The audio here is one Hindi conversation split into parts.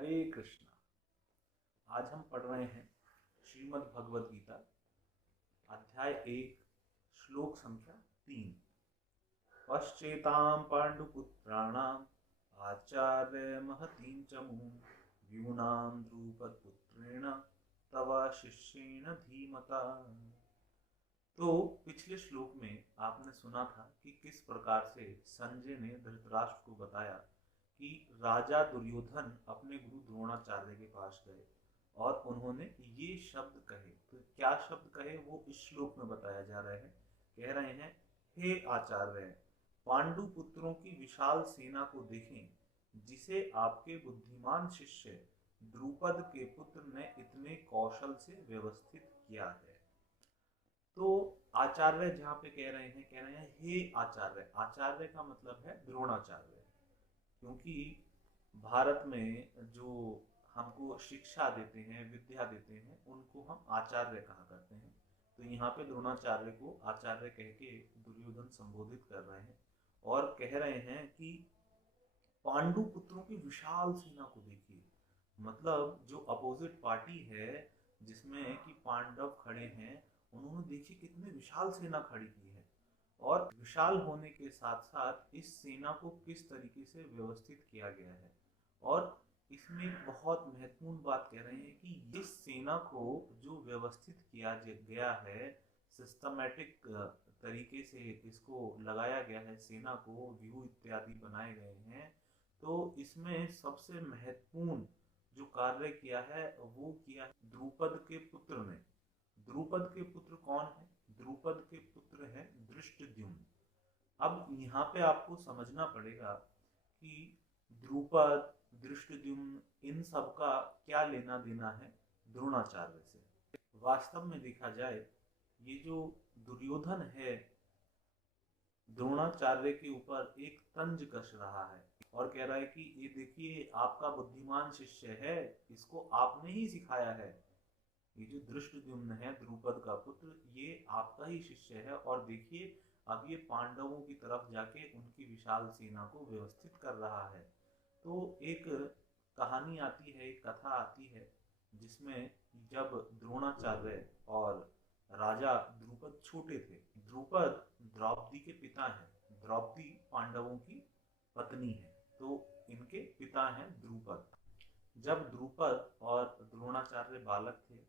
हरे कृष्णा। आज हम पढ़ रहे हैं श्रीमद् भगवद गीता अध्याय 1 श्लोक संख्या 3। पश्चेतां पांडुपुत्राणाम् आचार्य महतीं चमूं व्यूनां द्रुपदपुत्रेण तव शिष्येण धीमता। तो पिछले श्लोक में आपने सुना था कि किस प्रकार से संजय ने धृतराष्ट्र को बताया कि राजा दुर्योधन अपने गुरु द्रोणाचार्य के पास गए और उन्होंने ये शब्द कहे। तो क्या शब्द कहे वो इस श्लोक में बताया जा रहा है। कह रहे हैं, हे आचार्य, पांडु पुत्रों की विशाल सेना को देखें जिसे आपके बुद्धिमान शिष्य द्रुपद के पुत्र ने इतने कौशल से व्यवस्थित किया है। तो आचार्य जहाँ पे कह रहे हैं हे आचार्य। आचार्य का मतलब है द्रोणाचार्य, क्योंकि भारत में जो हमको शिक्षा देते हैं, विद्या देते हैं, उनको हम आचार्य कहा करते हैं। तो यहाँ पे द्रोणाचार्य को आचार्य कह के दुर्योधन संबोधित कर रहे हैं और कह रहे हैं कि पांडु पुत्रों की विशाल सेना को देखिए। मतलब जो अपोजिट पार्टी है जिसमें कि पांडव खड़े हैं, उन्होंने देखिए कितनी विशाल सेना खड़ी की है और विशाल होने के साथ साथ इस सेना को किस तरीके से व्यवस्थित किया गया है। और इसमें बहुत महत्वपूर्ण बात कह रहे हैं कि इस सेना को जो व्यवस्थित किया गया है, सिस्टमेटिक तरीके से इसको लगाया गया है, सेना को व्यू इत्यादि बनाए गए हैं। तो इसमें सबसे महत्वपूर्ण जो कार्य किया है वो किया है द्रुपद के पुत्र ने। द्रुपद के पुत्र कौन है? द्रुपद के पुत्र है धृष्टद्युम्न। अब यहाँ पे आपको समझना पड़ेगा कि द्रुपद, धृष्टद्युम्न, इन सब का क्या लेना देना है द्रोणाचार्य से। वास्तव में देखा जाए, ये जो दुर्योधन है द्रोणाचार्य के ऊपर एक तंज कस रहा है और कह रहा है कि ये देखिए आपका बुद्धिमान शिष्य है, इसको आपने ही सिखाया है। ये जो धृष्टद्युम्न है द्रुपद का पुत्र, ये आपका ही शिष्य है और देखिए अब ये पांडवों की तरफ जाके उनकी विशाल सेना को व्यवस्थित कर रहा है। तो एक कहानी आती है, एक कथा आती है जिसमें जब द्रोणाचार्य और राजा द्रुपद छोटे थे। द्रुपद द्रौपदी के पिता हैं। द्रौपदी पांडवों की पत्नी है, तो इनके पिता हैं द्रुपद। जब द्रुपद और द्रोणाचार्य बालक थे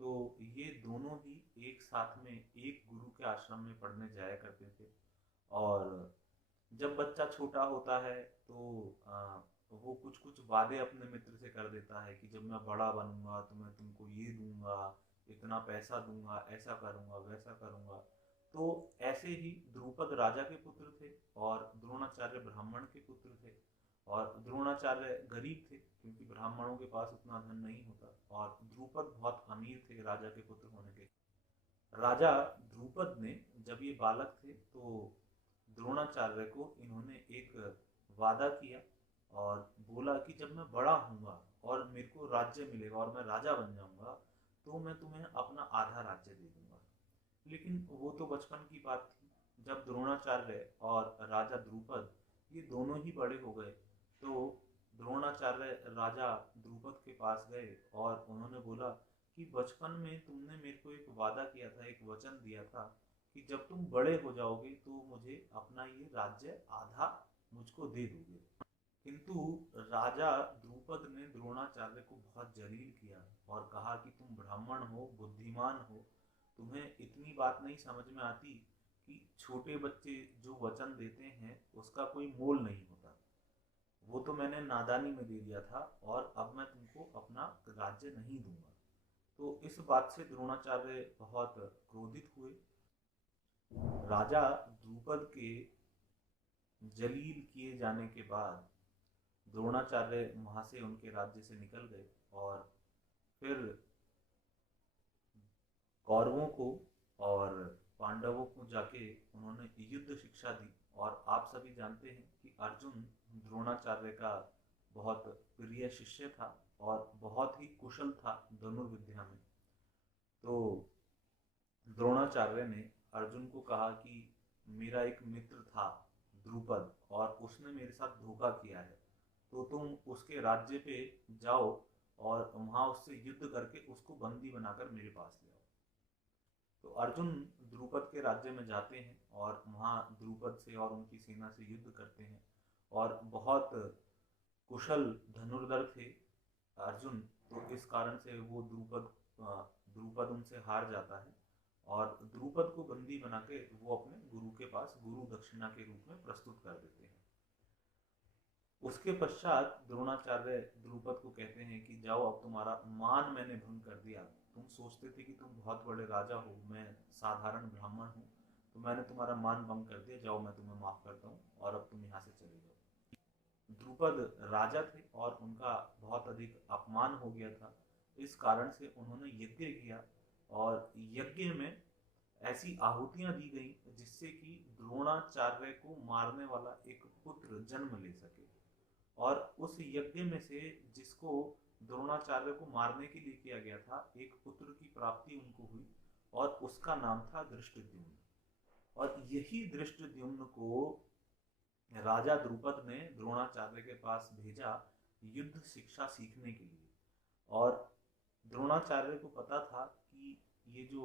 तो ये दोनों ही एक साथ में एक गुरु के आश्रम में पढ़ने जाया करते थे। और जब बच्चा छोटा होता है तो वो कुछ कुछ वादे अपने मित्र से कर देता है कि जब मैं बड़ा बनूंगा तो मैं तुमको ये दूंगा, इतना पैसा दूंगा, ऐसा करूंगा, वैसा करूंगा। तो ऐसे ही द्रुपद राजा के पुत्र थे और द्रोणाचार्य ब्राह्मण के पुत्र थे। और द्रोणाचार्य गरीब थे क्योंकि ब्राह्मणों के पास उतना धन नहीं होता और द्रुपद बहुत अमीर थे राजा के पुत्र होने के। राजा द्रुपद ने जब ये बालक थे तो द्रोणाचार्य को इन्होंने एक वादा किया और बोला कि जब मैं बड़ा हूँगा और मेरे को राज्य मिलेगा और मैं राजा बन जाऊंगा तो मैं तुम्हें अपना आधा राज्य दे दूंगा। लेकिन वो तो बचपन की बात थी। जब द्रोणाचार्य और राजा द्रुपद ये दोनों ही बड़े हो गए तो द्रोणाचार्य राजा द्रुपद के पास गए और उन्होंने बोला कि बचपन में तुमने मेरे को एक वादा किया था, एक वचन दिया था कि जब तुम बड़े हो जाओगे तो मुझे अपना ये राज्य आधा मुझको दे दोगे। किंतु राजा द्रुपद ने द्रोणाचार्य को बहुत जलील किया और कहा कि तुम ब्राह्मण हो, बुद्धिमान हो, तुम्हें इतनी बात नहीं समझ में आती कि छोटे बच्चे जो वचन देते हैं उसका कोई मोल नहीं होता। वो तो मैंने नादानी में दे दिया था और अब मैं तुमको अपना राज्य नहीं दूंगा। तो इस बात से द्रोणाचार्य बहुत क्रोधित हुए। राजा द्रुपद के जलील किए जाने के बाद द्रोणाचार्य वहां से उनके राज्य से निकल गए और फिर कौरवों को और पांडवों को जाके उन्होंने युद्ध शिक्षा दी। और आप सभी जानते हैं कि अर्जुन द्रोणाचार्य का बहुत प्रिय शिष्य था और बहुत ही कुशल था धनुर्विद्या में। तो द्रोणाचार्य ने अर्जुन को कहा कि मेरा एक मित्र था द्रुपद और उसने मेरे साथ धोखा किया है, तो तुम उसके राज्य पे जाओ और वहां उससे युद्ध करके उसको बंदी बनाकर मेरे पास ले आओ। तो अर्जुन द्रुपद के राज्य में जाते हैं और वहाँ द्रुपद से और उनकी सेना से युद्ध करते हैं, और बहुत कुशल धनुर्धर थे अर्जुन। तो इस कारण से वो द्रुपद उनसे हार जाता है, और द्रुपद को बंदी बना के वो अपने गुरु के पास गुरु दक्षिणा के रूप में प्रस्तुत कर देते हैं। उसके पश्चात द्रोणाचार्य द्रुपद को कहते हैं कि जाओ, अब तुम्हारा मान मैंने भंग कर दिया। तुम सोचते थे कि तुम बहुत बड़े राजा हो, मैं साधारण ब्राह्मण हूँ, तो मैंने तुम्हारा मान भंग कर दिया। जाओ, मैं तुम्हें माफ करता हूँ और अब तुम यहाँ से चले जाओ। द्रुपद राजा थे और उनका बहुत अधिक अपमान हो गया था। इस कारण से उन्होंने यज्ञ किया, और यज्ञ में ऐसी आहुतियां दी गई जिससे कि द्रोणाचार्य को मारने वाला एक पुत्र जन्म ले सके। और उस यज्ञ में से जिसको द्रोणाचार्य को मारने के लिए किया गया था, एक पुत्र की प्राप्ति उनको हुई, और उसका नाम था धृष्टद्युम्न। और यही धृष्टद्युम्न को राजा द्रुपद ने द्रोणाचार्य के पास भेजा युद्ध शिक्षा सीखने के लिए। और द्रोणाचार्य को पता था कि ये जो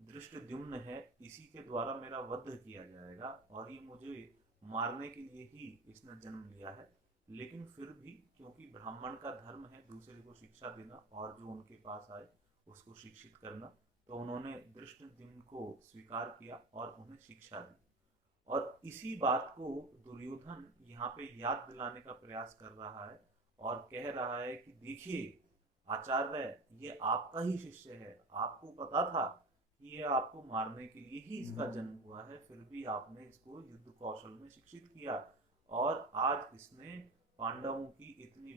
धृष्टद्युम्न है, इसी के द्वारा मेरा वध किया जाएगा, और ये मुझे मारने के लिए ही इसने जन्म लिया है। लेकिन फिर भी क्योंकि ब्राह्मण का धर्म है दूसरे को शिक्षा देना और जो उनके पास आए उसको शिक्षित करना, तो उन्होंने धृष्टद्युम्न को स्वीकार किया और उन्हें शिक्षा दी। और इसी बात को दुर्योधन यहाँ पे याद दिलाने का प्रयास कर रहा है, और कह रहा है कि देखिए आचार्य, ये आपका ही शिष्य है, आपको पता था कि ये आपको मारने के लिए ही इसका जन्म हुआ है, फिर भी आपने इसको युद्ध कौशल में शिक्षित किया, और आज इसने पांडवों की इतनी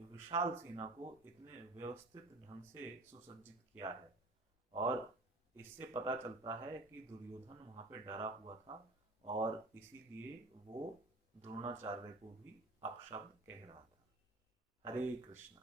विशाल सेना को इतने व्यवस्थित ढंग से सुसज्जित किया है। और इससे पता चलता है कि दुर्योधन वहां पे डरा हुआ था, और इसीलिए वो द्रोणाचार्य को भी अपशब्द कह रहा था। हरे कृष्णा।